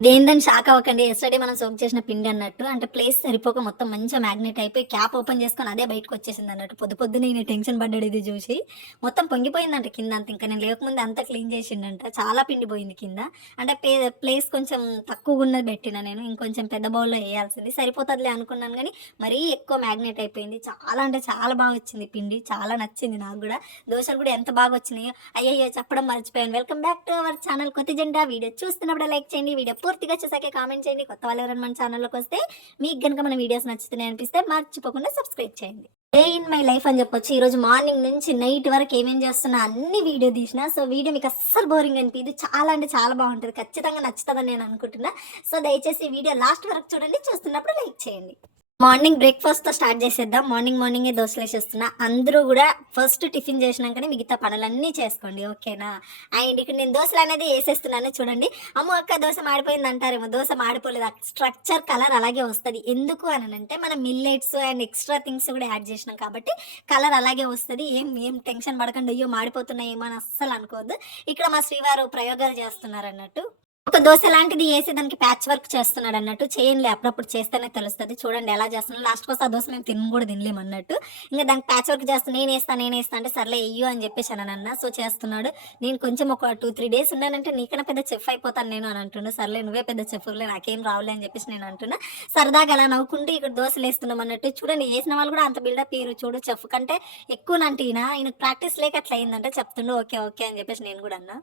దేనిదని shock అవ్వకండి. Yesterday మనం soak చేసిన పిండి అన్నట్టు. అంటే ప్లేస్ సరిపోక మొత్తం మంచిగా మ్యాగ్నెట్ అయిపోయి క్యాప్ ఓపెన్ చేసుకొని అదే బయటకొచ్చేసిందన్నట్టు. పొద్దున్నే ఈయన టెన్షన్ పడ్డాడు ఇది జూసి. మొత్తం పొంగిపోయిందంట కిందంతా. ఇంక నేను లేవకముందే అంతా క్లీన్ చేసిండంట. చాలా పిండి పోయింది కింద. అంటే ప్లేస్ కొంచెం తక్కువగున్నది పెట్టినా నేను. ఇంకొంచెం పెద్ద బౌల్‌లో ఎయాల్సింది. సరిపోతదిలే అనుకున్నాను గానీ, మరీ ఎక్కువ మ్యాగ్నెట్ అయిపోయింది. చాలా అంటే చాలా బాగా వచ్చింది పిండి. చాలా నచ్చింది నాకు గూడా. దోసలు గూడా ఎంత బాగొచ్చినాయో. అయ్యయ్యో! చెప్పడం మర్చిపోయాను. Welcome back to our channel కొత్త జెండా. వీడియో చూస్తున్నప్పుడే లైక్ చేయండి. వీడియో పూర్తిగా చూసాకే కామెంట్ చేయండి. కొత్త వాళ్ళు ఎవరైనా మన ఛానల్‌లోకి వస్తే మీకు గనుక మన వీడియోస్ నచ్చుతున్నాయి అనిపిస్తే మర్చిపోకుండా సబ్స్క్రైబ్ చేయండి. డే ఇన్ మై లైఫ్ అని చెప్పొచ్చు. ఈరోజు మార్నింగ్ నుంచి నైట్ వరకు ఏమేం చేస్తున్నా అన్ని వీడియో తీసిన. సో, వీడియో మీకు అస్సలు బోరింగ్ అనిపియదు. చాలా అంటే చాలా బాగుంటది. ఖచ్చితంగా నచ్చుతదని నేను అనుకుంటున్నా. సో, దయచేసి ఈ వీడియో లాస్ట్ వరకు చూడండి. చూస్తున్నప్పుడు లైక్ చేయండి. మార్నింగ్ బ్రేక్‌ఫాస్ట్‌తో స్టార్ట్ చేసేద్దాం. మార్నింగే దోసలేసేస్తున్నా. అందరూ గూడా ఫస్ట్ టిఫిన్ చేసినంకనే మిగతా పనులన్నీ చేసుకోండి. ఓకేనా? అండ్ ఇక్కడ నేను దోసలనేది ఏసేస్తున్నాను చూడండి. అమ్మో! అక్క దోస మాడిపోయింది అంటారేమో. దోస మాడిపోలేదు. ఆ స్ట్రక్చర్ కలర్ అలాగే వస్తది. ఎందుకు అననంటే మనం మిల్లెట్స్ అండ్ ఎక్స్‌ట్రా థింగ్స్ గూడా యాడ్ చేసినాం కాబట్టి కలర్ అలాగే వస్తది. ఏం టెన్షన్ పడకండి. అయ్యో! మాడిపోతున్నాయేమో అని అస్సలు అనుకోవద్దు. ఇక్కడ మా శ్రీవారు ప్రయోగాలు చేస్తున్నారన్నట్టు. ఒక దోస లాంటిది ఏసి దానికి ప్యాచ్ వర్క్ చేస్తున్నాడన్నట్టు. చేయండిలే అప్పుడప్పుడు చేస్తేనే తెలుస్తది. చూడండి ఎలా చేస్తున్నాడో. లాస్ట్‌కొస్తే ఆ దోస మేము తిని గూడా తినలేమన్నట్టు. ఇంక దానికి ప్యాచ్ వర్క్ చేస్తా నేనేస్తా అంటే సర్లే ఎయ్యు అని జెప్పేసి అననన్నా. సో, చేస్తున్నాడు. నేను కొంచెం ఒక 2, 3 డేస్ ఉన్నానంటే నీకన్నా పెద్ద చెఫ్ అయిపోతాను నేను అని అంటుండు. సర్లే నువ్వే పెద్ద చెఫ్‌లే నాకేం రావులే అని జెప్పేసి నేను అంటున్నా. సరదాగా అలా నవ్వుకుంటూ ఇక్కడ దోసలేస్తున్నాం అన్నట్టు. చూడండి ఏసిన వాళ్ళు గూడా అంత బిల్డప్ ఇయ్యరు. చూడు చెఫ్ కంటే ఎక్కువనంట ఈయన. ఈయనకి ప్రాక్టీస్ లేక అట్లా అయిందంట. చెప్తుండు ఓకే. ఓకే అని జెప్పేసి నేను గూడా అన్నా.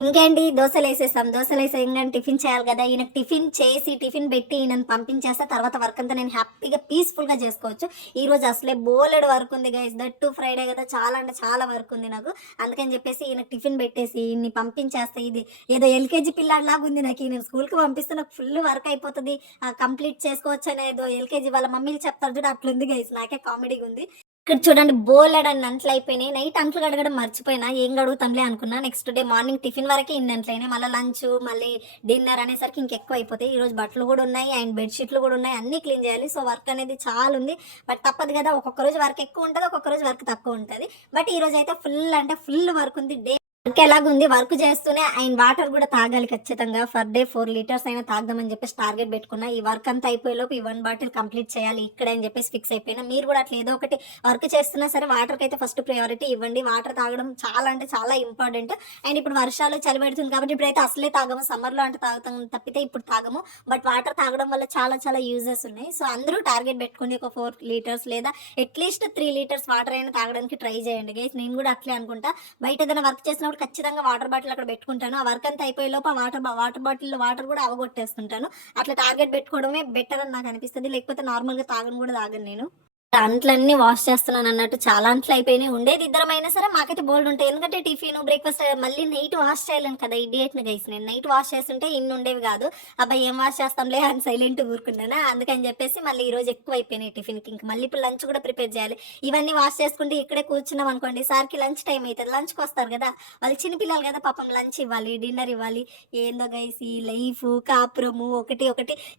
ఇంకేంటి దోసలేసేసాం. దోసలేసేయంగానే టిఫిన్ చేయాలి గదా! ఈయనకి టిఫిన్ చేసి, టిఫిన్ బెట్టి ఈయనని పంపించేస్తే తర్వాత వర్కంతా నేను హ్యాపీగా పీస్‌ఫుల్‌గా జేసుకోవచ్చు. ఈరోజు అసలే బోలెడు వర్కుంది గైస్. దట్ టూ ఫ్రైడే గదా! చాలా అంటే చాలా వర్కుంది నాకు. అందుకని జెప్పేసి ఈయనకి టిఫిన్ బెట్టేసి, ఈయన్ని పంపించేస్తే ఇది ఏదో ఎల్‌కేజీ పిల్లాడిలాగుంది నాకు. ఈయనని స్కూలుకి పంపిస్తే నాకు ఫుల్ వర్క్ అయిపోతది. కంప్లీట్ చేసుకోవచ్చనేదో ఎల్‌కేజీ వాళ్ళ మమ్మీలు చెప్తారు జూడు అట్లుంది గైస్. నాకే కామెడీగుంది. ఇక్కడ చూడండి బోలెడన్ని అంట్లయిపోయినాయి. నైట్ అంట్లు కడగడం మర్చిపోయినా. ఏం కడుగుతాంలే అనుకున్నా. నెక్స్ట్ డే మార్నింగ్ టిఫిన్ వరకే ఇన్ని అంట్లయినాయి. మళ్ళా లంచు, మళ్ళీ డిన్నర్ అనేసరికి ఇంకెక్కువయిపోతాయి. ఈరోజు బట్టలు గూడా ఉన్నాయి. అండ్ బెడ్ షీట్లు గూడా ఉన్నాయి. అన్నీ క్లీన్ జేయాలి. సో, వర్క్ అనేది చాలుంది. బట్ తప్పదు గదా! ఒక్కొక్క రోజు వర్క్ ఎక్కువుంటది. ఒక్కొక్క రోజు వర్క్ తక్కువుంటది. బట్ ఈరోజైతే ఫుల్ అంటే ఫుల్ వర్కుంది. వర్క్ ఎలాగుంది వర్క్ చేస్తూనే అండ్ వాటర్ గూడా తాగాలి ఖచ్చితంగా. పర్ డే 4 లీటర్స్ అయినా తాగుదామని జెప్పేసి టార్గెట్ బెట్టుకున్నా. ఈ వర్క్ అంతా అయిపోయేలోపు ఈ 1 బాటిల్ కంప్లీట్ చేయాలి ఇక్కడే అని జెప్పేసి ఫిక్స్ అయిపోయినా. మీరు గూడా అట్లా ఏదో ఒకటి వర్క్ చేస్తున్నా సరే వాటర్‌కైతే ఫస్ట్ ప్రయారిటీ ఇవ్వండి. వాటర్ తాగడం చాలా అంటే చాలా ఇంపార్టెంట్. అండ్ ఇప్పుడు వర్షాలు, చలి పెడుతుంది కాబట్టి ఇప్పుడైతే అసలే తాగము. సమ్మర్‌లో అంటే తాగుతాం తప్పితే ఇప్పుడు తాగము. బట్ వాటర్ తాగడం వల్ల చాలా చాలా యూజెస్ ఉన్నాయి. సో, అందరూ టార్గెట్ బెట్టుకోండి. ఒక 4 లీటర్స్ లేదా అట్‌లీస్ట్ 3 లీటర్స్ వాటర్ అయినా తాగడానికి ట్రై జేయండి గైస్. నేను గూడా అట్లే అనుకుంటా. బయట ఏదైనా వర్క్ చేసినప్పుడు ఖచ్చితంగా వాటర్ బాటిల్ అక్కడ పెట్టుకుంటాను. ఆ వర్క్ అంతా అయిపోయేలోపు ఆ వాటర్ బాటిల్‌లో వాటర్ గూడా అవగొట్టేస్తుంటాను. అట్లా టార్గెట్ పెట్టుకోవడమే బెటర్ అని నాకనిపిస్తది. లేకపోతే నార్మల్‌గా తాగను నేను. అంట్లన్నీ వాష్ చేస్తున్నానన్నట్టు చాలా అంట్లయిపోయినాయి. ఉండేది ఇద్దరమైనా సరే మాకైతే బోలెడుంటాయి. ఎందుకంటే టిఫిను, బ్రేక్‌ఫాస్ట్ మళ్ళీ నైట్ వాష్ చేయలేను కదా! ఇడియట్‌ని గైస్ నేను. నైట్ వాష్ చేసుంటే ఇన్నుండేవి గాదు. అబ్బా! ఏం వాష్ చేస్తాంలే అని సైలెంట్‌గా ఊరుకున్నానా. అందుకని జెప్పేసి మళ్ళీ ఈరోజు ఎక్కువైపోయినాయి టిఫిన్‌కి. ఇంక మళ్ళీ ఇప్పుడు లంచ్ కూడా ప్రిపేర్ జేయాలి. ఇవన్నీ వాష్ చేసుకుంటూ ఇక్కడే కూర్చున్నామనుకోండి సార్‌కి లంచ్ టైమ్ అయితది. లంచ్‌కొస్తారు గదా! వాళ్ళు చిన్న పిల్లలు గదా! పాపం లంచ్ ఇవ్వాలి, డిన్నర్ ఇవ్వాలి. ఏందో గైస్ ఈ లైఫు, కాపురము ఒకటి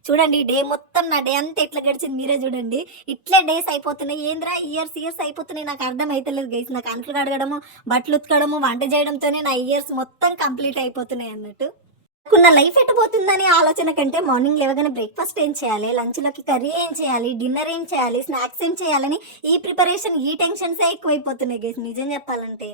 చూడండి డే మొత్తం నా డే అంతా ఎట్లా గడిచింది మీరే జూడండి. ఇట్లే డేస్ అయిపోతున్నాయి. ఏందిరా ఇయర్స్ అయిపోతున్నాయి. నాకు అర్థం అయితలేదు గైస్. నాకు అంట్లు కడగడము, బట్టలు ఉతకడము, వంట చేయడంతోనే నా ఇయర్స్ మొత్తం కంప్లీట్ అయిపోతున్నాయి అన్నట్టు. నాకున్న లైఫ్ ఎటు పోతుందనే ఆలోచన కంటే మార్నింగ్ లేవగానే బ్రేక్‌ఫాస్ట్ ఏం చేయాలి? లంచ్‌లోకి కర్రీ ఏం చేయాలి? డిన్నర్ ఏం చేయాలి? స్నాక్స్ ఏం చేయాలని ఈ ప్రిపరేషన్, ఈ టెన్షన్సే ఎక్కువైపోతున్నాయి గైస్ నిజం చెప్పాలంటే.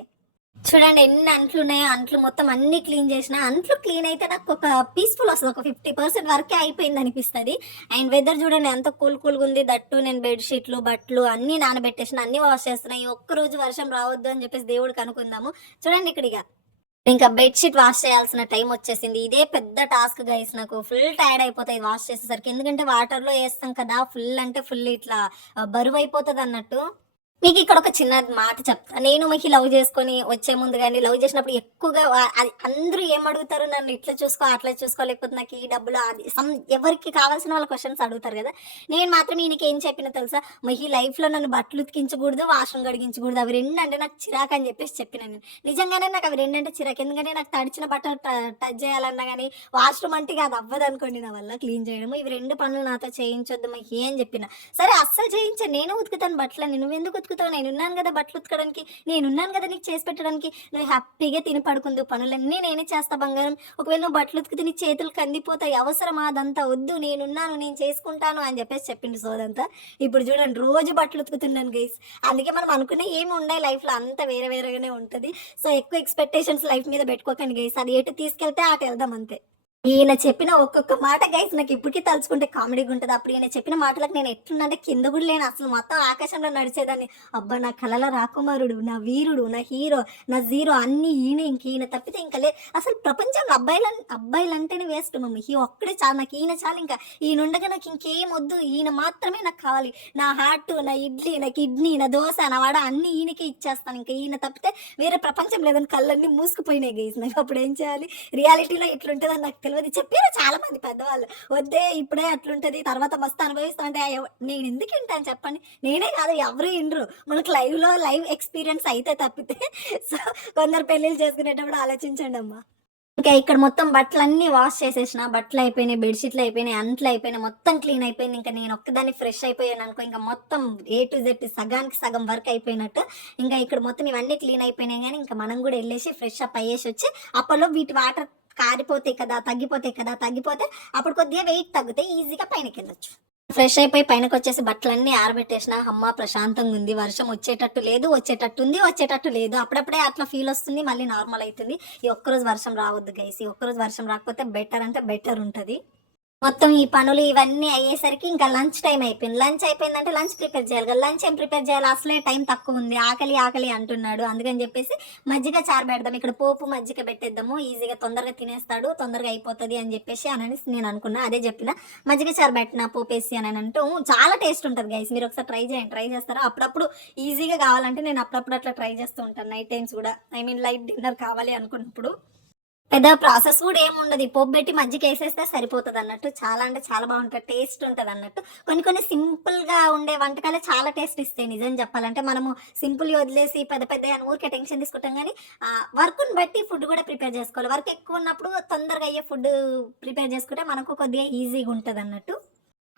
చూడండి ఎన్ని అంట్లున్నాయో, అంట్లు మొత్తం అన్నీ క్లీన్ చేసినా. అంట్లు క్లీన్ అయితే నాకొక పీస్‌ఫుల్ వస్తది. ఒక 50% వరకే అయిపోయిందనిపిస్తది. అండ్ వెదర్ చూడండి ఎంత కూల్‌గుంది. దట్టు నేను బెడ్ షీట్లు, బట్టలు అన్నీ నానబెట్టేసిన, అన్నీ వాష్ చేస్తున్నా. ఈ ఒక్కరోజు వర్షం రావద్దు అని చెప్పేసి దేవుడికి అనుకుందాము. చూడండి ఇక్కడిగ ఇంకా బెడ్ షీట్ వాష్ చేయాల్సిన టైం వచ్చేసింది. ఇదే పెద్ద టాస్క్ గైస్ నాకు. ఫుల్ టైర్డ్ అయిపోతా ఇది వాష్ చేసేసరికి. ఎందుకంటే వాటర్‌లో ఏస్తాం కదా! ఫుల్ అంటే ఫుల్ ఇట్లా బరువైపోతదన్నట్టు. మీకిక్కడ ఒక చిన్న మాట చెప్తా. నేను మీకి లవ్ జేసుకొని వచ్చే ముందు గాని, లవ్ జేసినప్పుడు ఎక్కువగా అది అందరూ ఏమడుగుతారు నన్ను ఇట్లా చూసుకో, అట్లా చూసుకో, లేకపోతే నాకు ఈ డబ్బులు అది ఎవరికి కావాల్సిన వాళ్ళ క్వెషన్స్ అడుగుతారు గదా! నేను మాత్రం ఈయనకేం చెప్పినా తెలుసా? మహి లైఫ్‌లో నన్ను బట్టలు ఉతికించకూడదు, వాష్‌రూమ్ కడిగించకూడదు. అవి 2 అంటే నాకు చిరాకని జెప్పేసి చెప్పినా నేను. నిజంగానే నాకు అవి 2 అంటే చిరాకు. ఎందుకంటే నాకు తడిచిన బట్టలు టచ్ జేయాలన్నా గాని, వాష్‌రూమ్ అంటే ఇగ అది అవ్వదనుకోండి నా వల్ల క్లీన్ జేయడము. ఇవి 2 పనులు నాతో చేయించొద్దు మహి అని జెప్పిన. సరే అస్సలు చేయించను. నేను ఉతుకుతాను బట్టలన్నీ. నువ్వెందుకు ఉతుకుతావు, నేనున్నాను కదా బట్టలు ఉతకడానికి, నేనున్నాను కదా నీకు చేసి పెట్టడానికి, నువ్వు హ్యాపీగా తిని పడుకుందు, పనులన్నీ నేనే చేస్తా బంగారం, ఒకవేళ నువ్వు బట్టలు ఉతికితే నీ చేతులు కందిపోతాయి, అవసరమా అదంతా, వద్దు నేనున్నాను నేను చేసుకుంటాను అని చెప్పేసి చెప్పిండు సోదంతా. ఇప్పుడు చూడండి రోజు బట్టలు ఉతుకుతున్నాను గైస్. అందుకే మనం అనుకునే ఏమి ఉండే లైఫ్లో అంతా వేరే వేరేగానే ఉంటుంది. సో ఎక్కువ ఎక్స్పెక్టేషన్స్ లైఫ్ మీద పెట్టుకోకండి గైస్, అది ఎటు తీసుకెళ్తే అటు వెళ్దాం అంతే. ఈయన చెప్పిన ఒక్కొక్క మాట గైస్ నాకు ఇప్పటికీ తలుచుకుంటే కామెడీగా ఉంటుంది. అప్పుడు ఈయన చెప్పిన మాటలకు నేను ఎట్లున్నంటే కింద కూడా లేను, అసలు మొత్తం ఆకాశంలో నడిచేదాన్ని. అబ్బా నా కళల రాకుమారుడు, నా వీరుడు, నా హీరో, నా జీరో అన్నీ ఈయన, ఇంక ఈయన తప్పితే ఇంకా లే. అసలు ప్రపంచంలో అబ్బాయిలంటేనే వేస్ట్ మమ్మీ, ఈ ఒక్కడే చాలు నాకు, ఈయన చాలు, ఇంకా ఈయన ఉండగా నాకు ఇంకేం వద్దు, ఈయన మాత్రమే నాకు కావాలి. నా హార్ట్, నా ఇడ్లీ, నా కిడ్నీ, నా దోశ, నా వడ అన్నీ ఈయనకే ఇచ్చేస్తాను, ఇంకా ఈయన తప్పితే వేరే ప్రపంచం లేదని కళ్ళన్నీ మూసుకుపోయినాయి గైస్. నాకు అప్పుడు ఏం చేయాలి, రియాలిటీలో ఇట్లుంటుందని నాకు తెలియదు. చెప్పారు చాలా మంది పెద్దవాళ్ళు, వద్దే ఇప్పుడే అట్లుంటది తర్వాత మస్తు అనుభవిస్తా అంటే నేను ఎందుకు వింటాను చెప్పండి, నేనే కాదు ఎవరు వినరు, మనకు లైవ్ ఎక్స్పీరియన్స్ అయితే తప్పితే. సో కొందరు పెళ్ళిళ్ళు చేసుకునేటప్పుడు ఆలోచించండి అమ్మా. ఇంకా ఇక్కడ మొత్తం బట్టలన్నీ వాష్ చేసేసిన, బట్టలు అయిపోయినాయి, బెడ్షీట్లు అయిపోయినాయి, అంట్లు అయిపోయినాయి, మొత్తం క్లీన్ అయిపోయింది. ఇంకా నేను ఒక్కదాన్ని ఫ్రెష్ అయిపోయాను అనుకో, ఇంకా మొత్తం A to Z సగానికి సగం వర్క్ అయిపోయినట్టు. ఇంకా ఇక్కడ మొత్తం ఇవన్నీ క్లీన్ అయిపోయినాయి, కానీ ఇంకా మనం కూడా వెళ్ళేసి ఫ్రెష్ అప్ అయ్యేసి వచ్చి, అప్పట్లో వీటి వాటర్ కారిపోతాయి కదా, తగ్గిపోతే అప్పుడు కొద్దిగా వెయిట్ తగ్గుతాయి, ఈజీగా పైనకి వెళ్ళొచ్చు. ఫ్రెష్ అయిపోయి పైనకి వచ్చేసి బట్టలన్నీ ఆరబెట్టేసిన. అమ్మ ప్రశాంతంగా ఉంది, వర్షం వచ్చేటట్టు లేదు, అప్పుడప్పుడే అట్లా ఫీల్ వస్తుంది, మళ్ళీ నార్మల్ అవుతుంది. ఈ ఒక్కరోజు వర్షం రావద్దు గైస్, ఈ ఒక్కరోజు వర్షం రాకపోతే బెటర్ అంటే బెటర్ ఉంటుంది. మొత్తం ఈ పనులు ఇవన్నీ అయ్యేసరికి ఇంకా లంచ్ టైం అయిపోయింది. లంచ్ అయిపోయిందంటే లంచ్ ప్రిపేర్ చేయాలి కదా, లంచ్ ఏం ప్రిపేర్ చేయాలి, అసలే టైం తక్కువ ఉంది, ఆకలి అంటున్నాడు. అందుకని చెప్పేసి మజ్జిగ చారు పెడదాం, ఇక్కడ పోపు మజ్జిగ పెట్టేద్దాము, ఈజీగా తొందరగా తినేస్తాడు, తొందరగా అయిపోతుంది అని చెప్పేసి అని నేను అనుకున్నా. అదే చెప్పిన మజ్జిగ చారు పెట్టిన పోపేసి అని అంటూ చాలా టేస్ట్ ఉంటుంది గైస్. మీరు ఒకసారి ట్రై చేస్తారా? అప్పుడప్పుడు ఈజీగా కావాలంటే నేను అప్పుడప్పుడు అట్లా ట్రై చేస్తూ ఉంటాను, నైట్ టైమ్స్ కూడా, లైట్ డిన్నర్ కావాలి అనుకున్నప్పుడు. పెద్ద ప్రాసెస్ కూడా ఏముండదు, పోపు పెట్టి మజ్జిగ వేసేస్తే సరిపోతుంది అన్నట్టు. చాలా అంటే చాలా బాగుంటుంది, టేస్ట్ ఉంటుంది అన్నట్టు. కొన్ని సింపుల్గా ఉండే వంటకాలే చాలా టేస్ట్ ఇస్తాయి నిజం చెప్పాలంటే. మనము సింపుల్ వదిలేసి పెద్ద అని ఊరికే టెన్షన్ తీసుకుంటాం, కానీ వర్క్ని బట్టి ఫుడ్ కూడా ప్రిపేర్ చేసుకోవాలి. వర్క్ ఎక్కువ ఉన్నప్పుడు తొందరగా అయ్యే ఫుడ్ ప్రిపేర్ చేసుకుంటే మనకు కొద్దిగా ఈజీగా ఉంటుంది అన్నట్టు.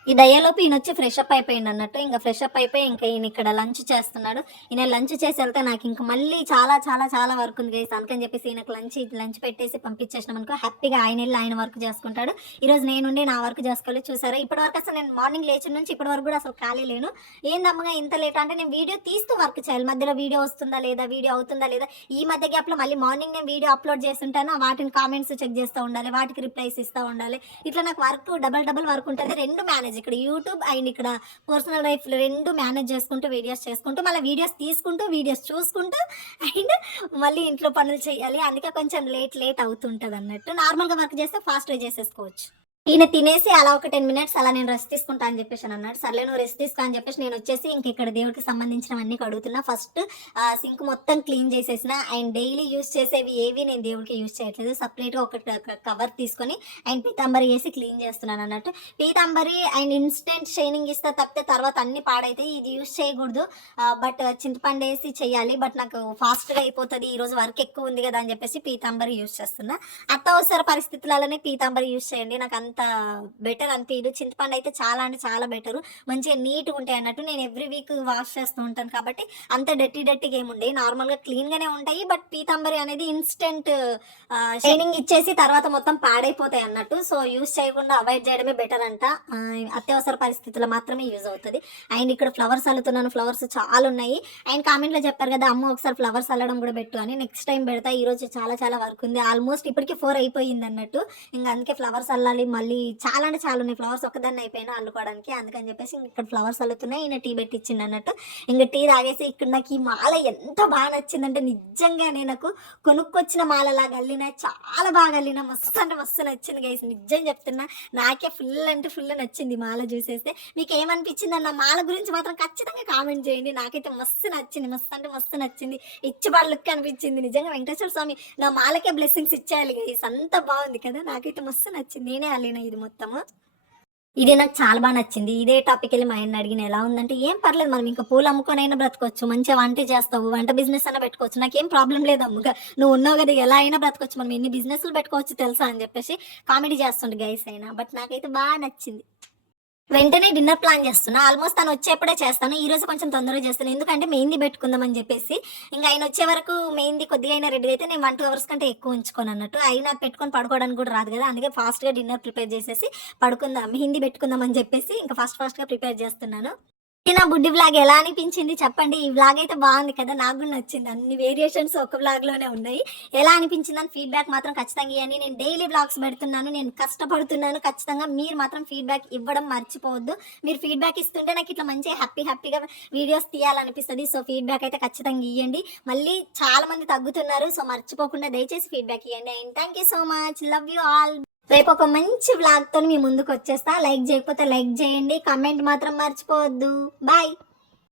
ఈ దయ్యలోపు ఈయన వచ్చి ఫ్రెష్ అప్ అయిపోయింది అన్నట్టు. ఇంకా ఫ్రెష్ అప్ అయిపోయి ఇంకా ఈయన ఇక్కడ లంచ్ చేస్తున్నాడు. ఈయన లంచ్ చేసి వెళ్తే నాకు ఇంకా మళ్ళీ చాలా వర్క్ ఉంది గైస్. అందుకని చెప్పేసి ఈయనకు లంచ్ పెట్టేసి పంపించేసినాం అనుకో, హ్యాపీగా ఆయన వెళ్ళి ఆయన వర్క్ చేసుకుంటాడు. ఈరోజు నేనుండి నా వర్క్ చేసుకోవాలి. చూసారా ఇప్పటి వరకు అసలు నేను మార్నింగ్ లేచిన నుంచి ఇప్పటి వరకు కూడా అసలు ఖాళీ లేను. ఏందమ్మగా ఇంత లేట్ అంటే, నేను వీడియో తీస్తూ వర్క్ చేయాలి, మధ్యలో వీడియో వస్తుందా లేదా, వీడియో అవుతుందా లేదా. ఈ మధ్య గ్యాప్లో మళ్ళీ మార్నింగ్ నేను వీడియో అప్లోడ్ చేస్తుంటాను, వాటిని కామెంట్స్ చెక్ చేస్తూ ఉండాలి, వాటికి రిప్లైస్ ఇస్తూ ఉండాలి. ఇట్లా నాకు వర్క్ డబల్ వర్క్ ఉంటుంది, రెండు మేనేజ్, ఇక్కడ యూట్యూబ్ అండ్ ఇక్కడ పర్సనల్ లైఫ్ రెండు మేనేజ్ చేసుకుంటూ వీడియోస్ చేసుకుంటూ మళ్ళీ వీడియోస్ తీసుకుంటూ వీడియోస్ చూసుకుంటూ అండ్ మళ్ళీ ఇంట్లో పనులు చేయాలి. అందుకే కొంచెం లేట్ అవుతుంటుంది అన్నట్టు. నార్మల్గా వర్క్ చేస్తే ఫాస్ట్గా చేసేసుకోవచ్చు. ఈయన తినేసి అలా ఒక 10 minutes అలా నేను రెస్ట్ తీసుకుంటా అని చెప్పేసి అన్నాడు. సర్లే నువ్వు రెస్ట్ తీసుకో అని చెప్పేసి నేను వచ్చేసి ఇంక ఇక్కడ దేవుడికి సంబంధించినవన్నీ కడుగుతున్నా. ఫస్ట్ సింక్ మొత్తం క్లీన్ చేసేసిన. అండ్ డైలీ యూస్ చేసేవి ఏవి నేను దేవుడికి యూస్ చేయట్లేదు, సపరేట్గా ఒక కవర్ తీసుకొని అండ్ పీతాంబరి వేసి క్లీన్ చేస్తున్నాను అన్నట్టు. పీతాంబరి అండ్ ఇన్స్టెంట్ షైనింగ్ ఇస్తే తప్పితే తర్వాత అన్ని పాడైతే ఇది యూస్ చేయకూడదు. బట్ చింతపండు వేసి చెయ్యాలి, బట్ నాకు ఫాస్ట్గా అయిపోతుంది, ఈరోజు వర్క్ ఎక్కువ ఉంది కదా అని చెప్పేసి పీతాంబరి యూస్ చేస్తున్నా. అత్యవసర పరిస్థితులలోనే పీతాంబరి యూస్ చేయండి, నాకు అంత బెటర్ అనిపించదు. చింతపండు అయితే చాలా అంటే చాలా బెటర్, మంచిగా నీట్గా ఉంటాయి అన్నట్టు. నేను ఎవ్రీ వీక్ వాష్ చేస్తూ ఉంటాను కాబట్టి అంత డర్టీగా ఏముండయి, నార్మల్గా క్లీన్గానే ఉంటాయి. బట్ పీతాంబరి అనేది ఇన్స్టెంట్ షైనింగ్ ఇచ్చేసి తర్వాత మొత్తం పాడైపోతాయి అన్నట్టు. సో యూస్ చేయకుండా అవాయిడ్ చేయడమే బెటర్ అంట, అత్యవసర పరిస్థితుల్లో మాత్రమే యూజ్ అవుతుంది. అండ్ ఇక్కడ ఫ్లవర్స్ అల్లుతున్నాను, ఫ్లవర్స్ చాలా ఉన్నాయి. అండ్ కామెంట్లో చెప్పారు కదా అమ్మ ఒకసారి ఫ్లవర్స్ అల్లడం కూడా పెట్టు అని, నెక్స్ట్ టైం పెడతా. ఈరోజు చాలా వర్క్ ఉంది, ఆల్మోస్ట్ ఇప్పటికీ 4 అయిపోయింది అన్నట్టు. ఇంకా అందుకే ఫ్లవర్స్ అల్లాలి, మళ్ళీ చాలా అంటే చాలా ఉన్నాయి. ఫ్లవర్స్ ఒకదాన్ని అయిపోయినా అల్లుకోవడానికి, అందుకని చెప్పేసి ఇక్కడ ఫ్లవర్స్ అల్లుతున్నాయి. ఈయన టీ పెట్టించింది అన్నట్టు. ఇంకా టీ తాగేసి ఇక్కడ నాకు ఈ మాల ఎంత బాగా నచ్చిందంటే నిజంగానే నాకు కొనుక్కొచ్చిన మాలలాగా అల్లిన, చాలా బాగా అల్లిన, మస్తు అంటే మస్తు నచ్చింది గైస్, నిజం చెప్తున్నా. నాకే ఫుల్ అంటే ఫుల్ నచ్చింది మాల చూసేస్తే. మీకు ఏమనిపించింది అన్న మాల గురించి మాత్రం ఖచ్చితంగా కామెంట్ చేయండి. నాకైతే మస్తు నచ్చింది, మస్తు అంటే మస్తు నచ్చింది, ఇచ్చిబాడు లుక్ అనిపించింది. నిజంగా వెంకటేశ్వర స్వామి నా మాలకే బ్లెస్సింగ్స్ ఇచ్చేయాలి గైస్, అంత బాగుంది కదా. నాకైతే మస్తు నచ్చింది, నేనే అల్లిన ఇది మొత్తము. ఇది నాకు చాలా బాగా నచ్చింది. ఇదే టాపిక్ వెళ్ళి మా ఆయన అడిగిన ఎలా ఉందంటే, ఏం పర్లేదు మనం ఇంకా పూలు అమ్ముకొని అయినా బ్రతకొచ్చు, మంచిగా వంట చేస్తావు, వంట బిజినెస్ అయినా పెట్టుకోవచ్చు, నాకేం ప్రాబ్లం లేదు అమ్ముగా, నువ్వు ఉన్నావు కదా ఎలా అయినా బ్రతకొచ్చు, మనం ఎన్ని బిజినెస్లు పెట్టుకోవచ్చు తెలుసా అని చెప్పేసి కామెడీ చేస్తుండే గైస్ అయినా. బట్ నాకైతే బాగా నచ్చింది. వెంటనే డిన్నర్ ప్లాన్ చేస్తున్నా. ఆల్మోస్ట్ తను వచ్చేప్పుడే చేస్తాను. ఈరోజు కొంచెం తొందరగా చేస్తాను. ఎందుకంటే మెహందీ పెట్టుకుందామని చెప్పేసి. ఇంక ఆయన వచ్చే వరకు మెహందీ కొద్దిగా అయినా రెడీ అయితే నేను 1, 2 అవర్స్ కంటే ఎక్కువ ఉంచుకోనన్నట్టు. అయినా పెట్టుకొని పడుకోవడానికి కూడా రాదు కదా! అందుకే ఫాస్ట్‌గా డిన్నర్ ప్రిపేర్ చేసేసి పడుకుందాం, మెహందీ పెట్టుకుందాం అని చెప్పేసి ఇంక ఫాస్ట్‌గా ప్రిపేర్ చేస్తున్నాను. ఈ నా బుడ్డి వ్లాగ్ ఎలా అనిపించింది చెప్పండి. ఈ వ్లాగ్ అయితే బాగుంది కదా! నాకు కూడా నచ్చింది. అన్ని వేరియేషన్స్ ఒక వ్లాగ్‌లోనే ఉన్నాయి. ఎలా అనిపించిందని ఫీడ్‌బ్యాక్ మాత్రం ఖచ్చితంగా ఇయ్యండి. నేను డైలీ వ్లాగ్స్ పెడుతున్నాను. నేను కష్టపడుతున్నాను. ఖచ్చితంగా మీరు మాత్రం ఫీడ్‌బ్యాక్ ఇవ్వడం మర్చిపోవద్దు. మీరు ఫీడ్‌బ్యాక్ ఇస్తుంటే నాకు ఇట్లా మంచిగా హ్యాపీగా వీడియోస్ తీయాలనిపిస్తది. సో, ఫీడ్‌బ్యాక్ అయితే ఖచ్చితంగా ఇయ్యండి. మళ్ళీ చాలా మంది తగ్గుతున్నారు. సో, మర్చిపోకుండా దయచేసి ఫీడ్‌బ్యాక్ ఇయ్యండి. And thank you so much. Love you all. రేపు ఒక మంచి వ్లాగ్‌తోని మీ ముందుకొచ్చేస్తా. లైక్ చేయకపోతే లైక్ చేయండి. కామెంట్ మాత్రం మర్చిపోవద్దు. బాయ్.